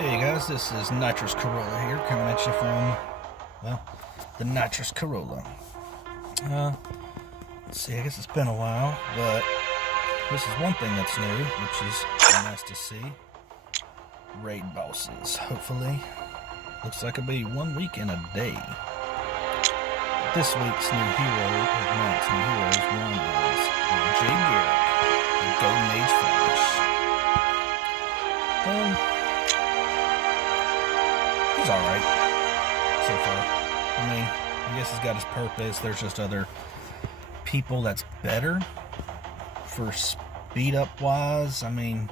Hey guys, this is NitrousCorolla here, coming at you from, well, the NitrousCorolla. Let's see, I guess it's been a while, but this is one thing that's new, which is nice to see. Raid bosses, hopefully. Looks like it'll be 1 week and a day. This week's new hero, or tonight's new heroes, one is Jay Garrick, the Golden Age Flash. He's alright so far. I mean, I guess he's got his purpose. There's just other people that's better for speed up wise. I mean,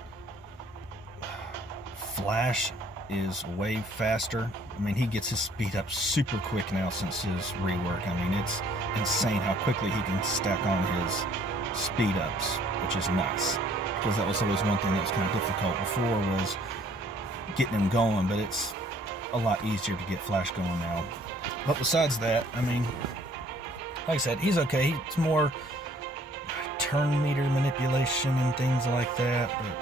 Flash is way faster. I mean, he gets his speed up super quick now since his rework. I mean, it's insane how quickly he can stack on his speed ups, which is nice, because that was always one thing that was kind of difficult before, was getting him going, but it's a lot easier to get Flash going now. But besides that, I mean, like I said, he's okay. It's more turn meter manipulation and things like that. But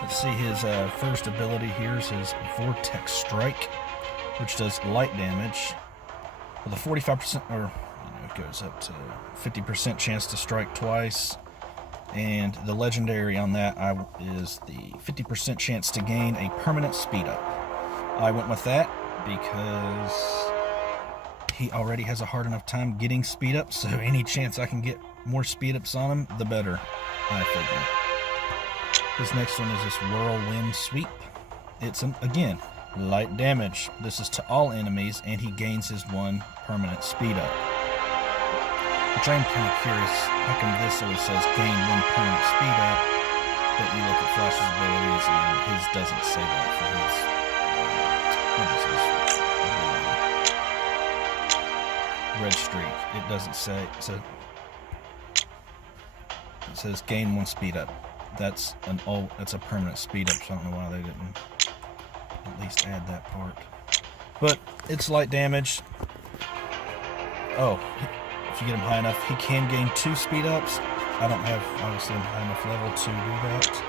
let's see, his first ability here is his Vortex Strike, which does light damage with a 45%, or it goes up to 50% chance to strike twice. And the legendary on that is the 50% chance to gain a permanent speed up. I went with that because he already has a hard enough time getting speed up, so any chance I can get more speed ups on him, the better, I figure. This next one is this Whirlwind Sweep. It's, again, light damage. This is to all enemies, and he gains his one permanent speed up. Which I'm kind of curious, how come this always says gain one permanent speed up, but you look at Flash's abilities and his doesn't say that for his, red streak. It doesn't say, so it says gain one speed up. That's a permanent speed up, so I don't know why they didn't at least add that part. But it's light damage. Oh, if you get him high enough, he can gain 2 speed ups. I don't have, obviously, a high enough level to do that,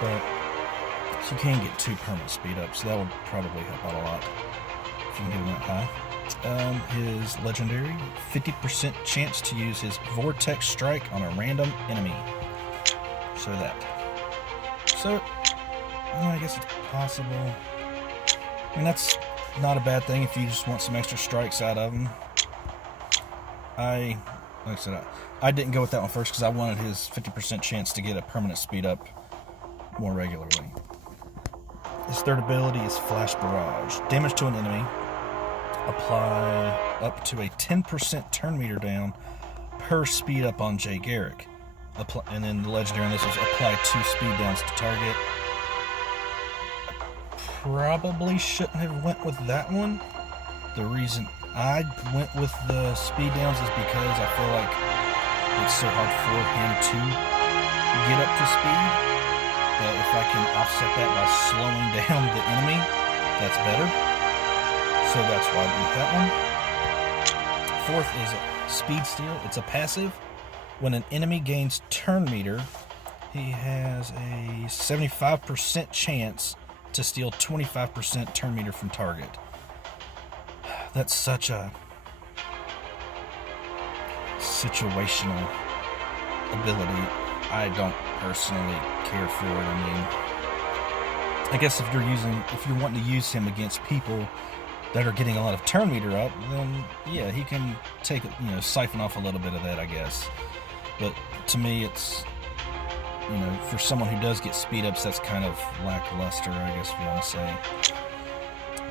but you can get 2 permanent speed ups, so that would probably help out a lot if you can get him that high. His legendary, 50% chance to use his Vortex Strike on a random enemy. So that. So, I guess it's possible. I mean, that's not a bad thing if you just want some extra strikes out of him. Like I said, I didn't go with that one first because I wanted his 50% chance to get a permanent speed up more regularly. His third ability is Flash Barrage. Damage to an enemy. Apply up to a 10% turn meter down per speed up on Jay Garrick. And then the legendary on this is apply 2 speed downs to target. Probably shouldn't have went with that one. The reason I went with the speed downs is because I feel like it's so hard for him to get up to speed that if I can offset that by slowing down the enemy, that's better. So that's why I went with that one. Fourth is Speed Steal. It's a passive. When an enemy gains turn meter, he has a 75% chance to steal 25% turn meter from target. That's such a situational ability. I don't personally care for it. I mean, I guess if you're wanting to use him against people that are getting a lot of turn meter up, then yeah, he can take it, siphon off a little bit of that, I guess. But to me, it's, for someone who does get speed ups, that's kind of lackluster, I guess if you want to say.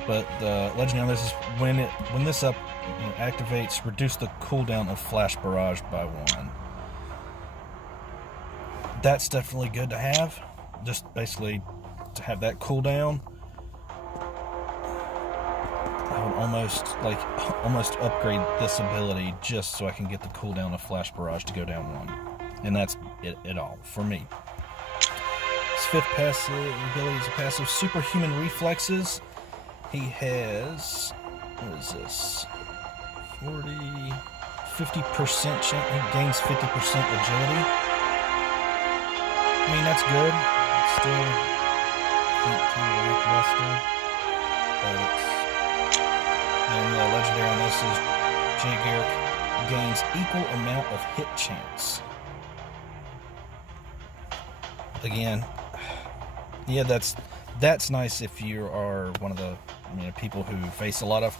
But the legendary on this is when this up activates, reduce the cooldown of Flash Barrage by 1. That's definitely good to have. Just basically to have that cooldown. I would almost upgrade this ability just so I can get the cooldown of Flash Barrage to go down 1. And that's it all for me. His fifth passive ability is a passive Superhuman Reflexes. He has, what is this? 50% chance. He gains 50% agility. I mean, that's good. It's still kind of Northwestern. And the legendary on this is Jay Garrick gains equal amount of hit chance. Again, yeah, that's nice if you are one of the people who face a lot of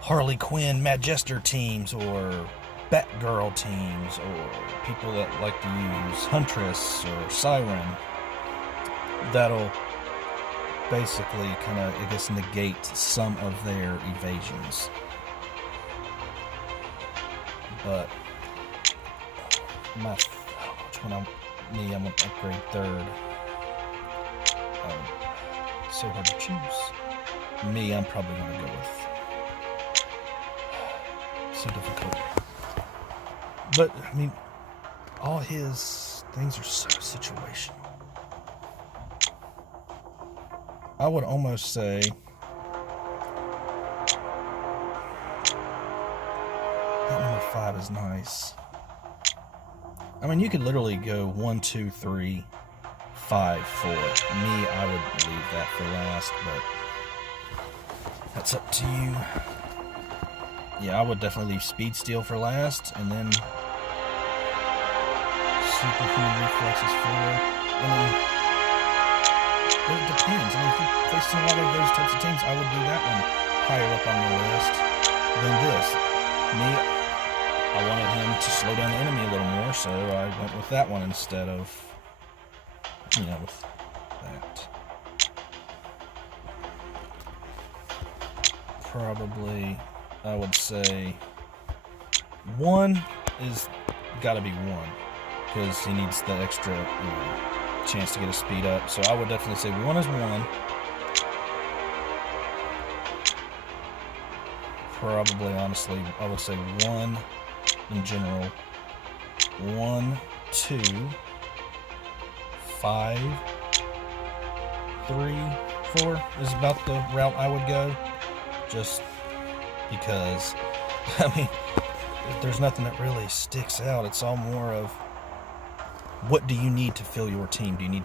Harley Quinn, Mad Jester teams, or Batgirl teams, or people that like to use Huntress or Siren. That'll basically kind of, I guess, negate some of their evasions. But I'm going to upgrade third. So hard to choose. Me, I'm probably going to go with. So difficult. But, I mean, all his things are so situational. I would almost say that number 5 is nice. I mean, you could literally go 1, 2, 3, 5, 4. Me, I would leave that for last, but that's up to you. Yeah, I would definitely leave Speed Steel for last, and then Superhuman Reflexes 4, and then it depends. I mean, if you're facing a lot of those types of teams, I would do that one higher up on the list than this. Me, I wanted him to slow down the enemy a little more, so I went with that one instead of, with that. Probably, I would say 1 is got to be 1, because he needs the extra, chance to get a speed up. So I would definitely say 1 is 1. Probably, honestly, I would say 1 in general. 1, 2, 5, 3, 4 is about the route I would go. Just because, I mean, there's nothing that really sticks out. It's all more of, what do you need to fill your team? Do you need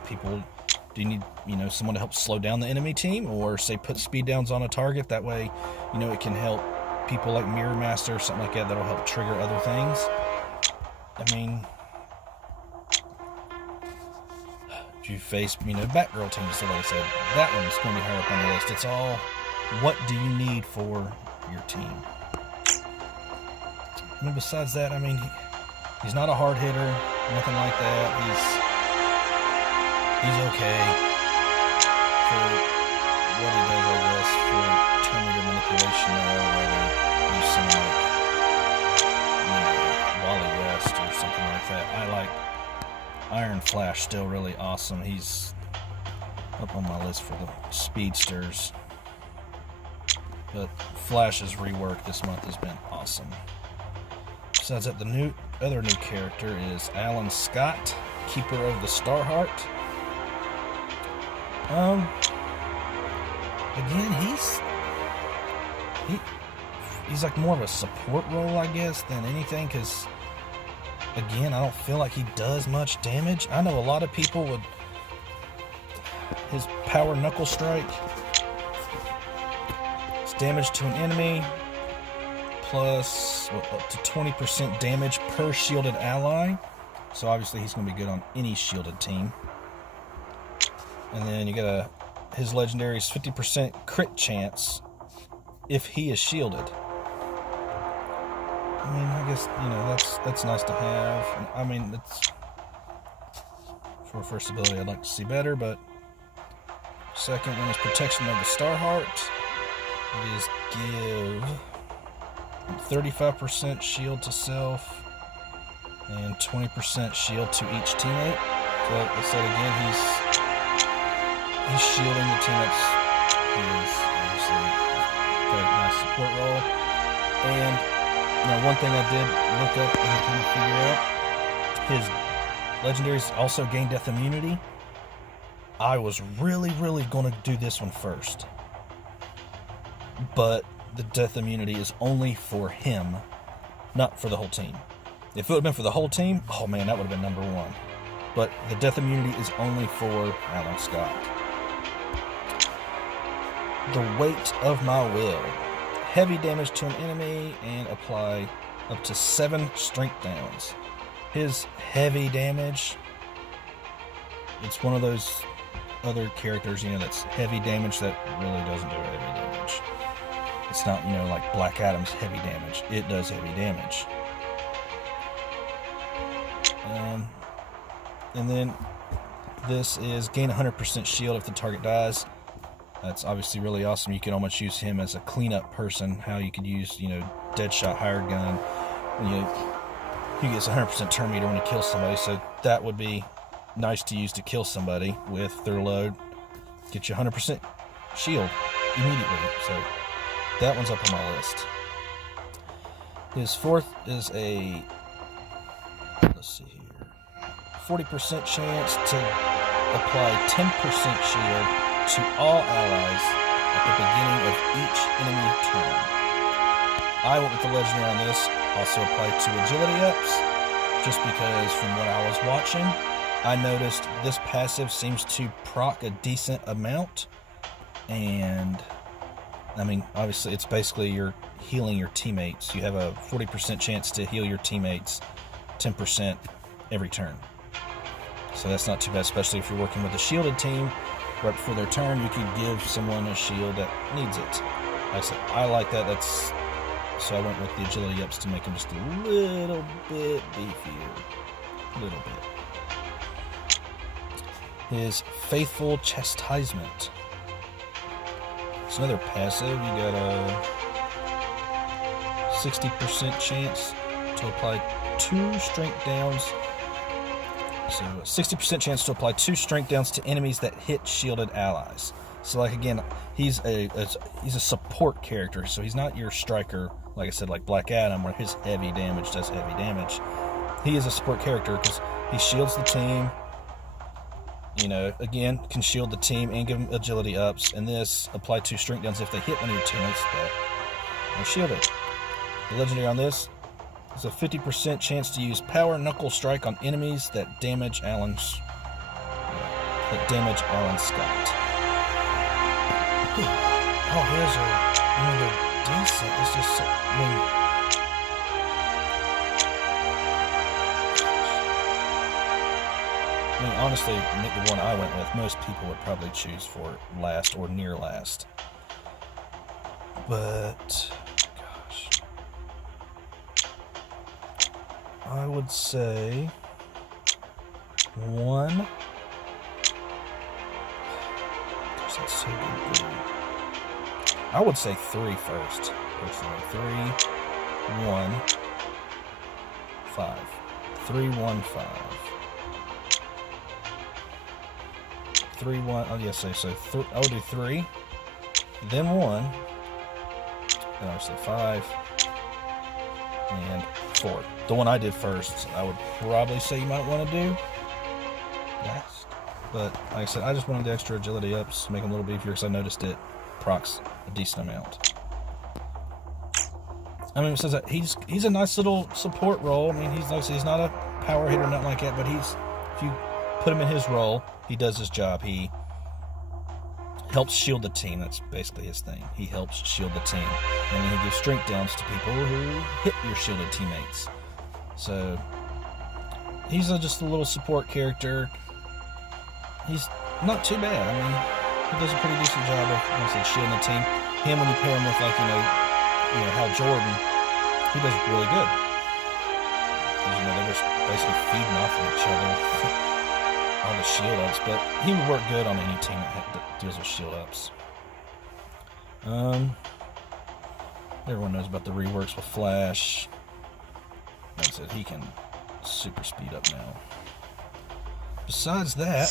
someone to help slow down the enemy team, or say put speed downs on a target? That way, it can help people like Mirror Master or something like that. That'll help trigger other things. I mean, if you face, Batgirl team, so like I said, that one's going to be higher up on the list. It's all, what do you need for your team? I mean, besides that, I mean, he's not a hard hitter, nothing like that. He's okay for what he does, I guess, for turn meter manipulation, or rather use someone like Wally West or something like that. I like Iron Flash, still really awesome. He's up on my list for the speedsters. But Flash's rework this month has been awesome. Besides that, the other new character is Alan Scott, Keeper of the Starheart. Again, he's like more of a support role, I guess, than anything, because again, I don't feel like he does much damage. I know a lot of people would, his power knuckle strike, it's damage to an enemy plus up to 20% damage per shielded ally. So obviously he's going to be good on any shielded team. And then you got his legendary is 50% crit chance if he is shielded. I mean, I guess, that's nice to have. And, I mean, it's for first ability I'd like to see better, but second one is Protection of the Starheart. It is give 35% shield to self and 20% shield to each teammate. So like I said, again, he's shielding the team. He is obviously got a nice support role. And one thing I did look up and kind of figure out, his legendaries also gain death immunity. I was really going to do this one first, but the death immunity is only for him, not for the whole team. If it would have been for the whole team, oh man, that would have been number 1. But the death immunity is only for Alan Scott. the weight of my will. Heavy damage to an enemy and apply up to 7 strength downs. His heavy damage, it's one of those other characters, that's heavy damage that really doesn't do heavy damage. It's not, like Black Adam's heavy damage. It does heavy damage. And then this is gain 100% shield if the target dies. That's obviously really awesome. You can almost use him as a cleanup person. How you could use, Deadshot hired gun. He gets 100% turn meter when he kills somebody. So that would be nice to use to kill somebody with their load. Get you 100% shield immediately. So that one's up on my list. His fourth is a, let's see here, 40% chance to apply 10% shield to all allies at the beginning of each enemy turn. I went with the legendary on this, also applied to agility ups, just because from what I was watching, I noticed this passive seems to proc a decent amount, and obviously it's basically you're healing your teammates. You have a 40% chance to heal your teammates 10% every turn. So that's not too bad, especially if you're working with a shielded team. Right before their turn, you could give someone a shield that needs it. Like I said, I like that. So I went with the agility ups to make them just a little bit beefier. A little bit. His Faithful Chastisement. It's another passive. You got a 60% chance to apply 2 strength downs. So 60% chance to apply 2 strength downs to enemies that hit shielded allies. So like again, he's a support character, so he's not your striker, like I said, like Black Adam, where his heavy damage does heavy damage. He is a support character because he shields the team. Again, can shield the team and give them agility ups. And this, apply 2 strength downs if they hit one of your teammates that are shielded. The legendary on this is a 50% chance to use Power Knuckle Strike on enemies that damage Alan Scott. Oh, his are, they're decent. It's just so, honestly, the one I went with, most people would probably choose for last or near last. But, gosh, I would say 1. Gosh, that's so good. I would say 3 first, personally. 3, 1, 5. 3, 1, 5. 3, 1. Oh, yes, I would do 3, then 1, then I would say 5, and 4. The one I did first, I would probably say you might want to do last. But like I said, I just wanted the extra agility ups, make them a little beefier because I noticed it procs a decent amount. It says that he's a nice little support role. He's not a power hitter or nothing like that, but if you put him in his role, he does his job. He helps shield the team. That's basically his thing. He helps shield the team. And then he gives strength downs to people who hit your shielded teammates. So he's just a little support character. He's not too bad. He does a pretty decent job of, shielding the team. Him, when you pair him with Hal Jordan, he does really good. Because they're just basically feeding off of each other. All the shield ups, but he would work good on any team that deals with shield ups. Everyone knows about the reworks with Flash. Like I said, he can super speed up now. Besides that,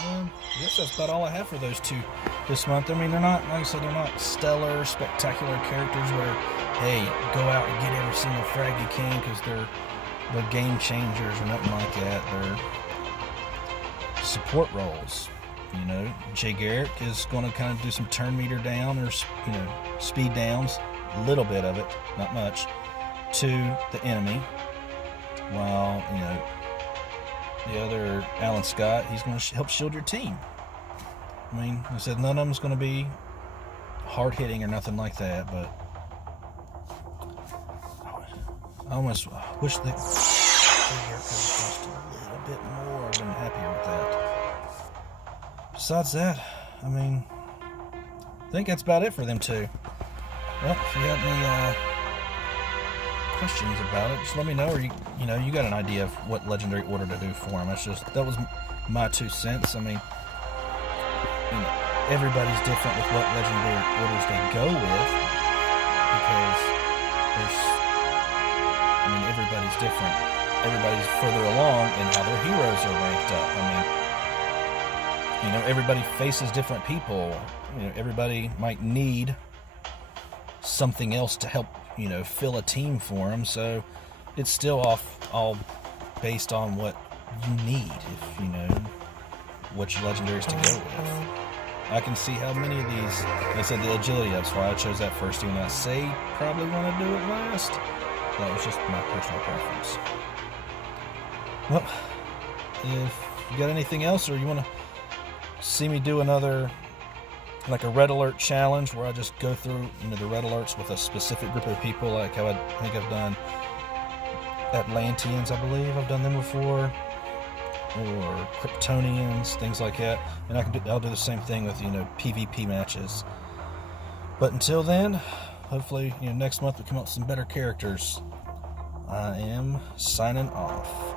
I guess that's about all I have for those 2 this month. They're not, like I said, they're not stellar, spectacular characters where, hey, go out and get every single frag you can because they're game changers or nothing like that. They're support roles. Jay Garrick is going to kind of do some turn meter down or speed downs, a little bit of it, not much, to the enemy, while the other Alan Scott, he's going to help shield your team. I mean, I said none of them's going to be hard hitting or nothing like that, but I almost wish the haircut was just a little bit more. I've been happier with that. Besides that, I mean, I think that's about it for them two. Well, if you have any questions about it, just let me know, or you got an idea of what legendary order to do for them. That was my 2 cents. I mean, everybody's different with what legendary orders they go with, because everybody's different. Everybody's further along in how their heroes are ranked up. I mean, everybody faces different people. Everybody might need something else to help, fill a team for them. So it's still all based on what you need, if you know which legendaries to go with. I can see how many of these, like I said, the agility, that's why I chose that first, even though I say probably want to do it last. That was just my personal preference. Well, if you got anything else, or you want to see me do another, like a red alert challenge, where I just go through, the red alerts with a specific group of people, like how I think I've done Atlanteans, I believe I've done them before, or Kryptonians, things like that, and I'll do the same thing with PvP matches. But until then, hopefully next month we come up with some better characters. I am signing off.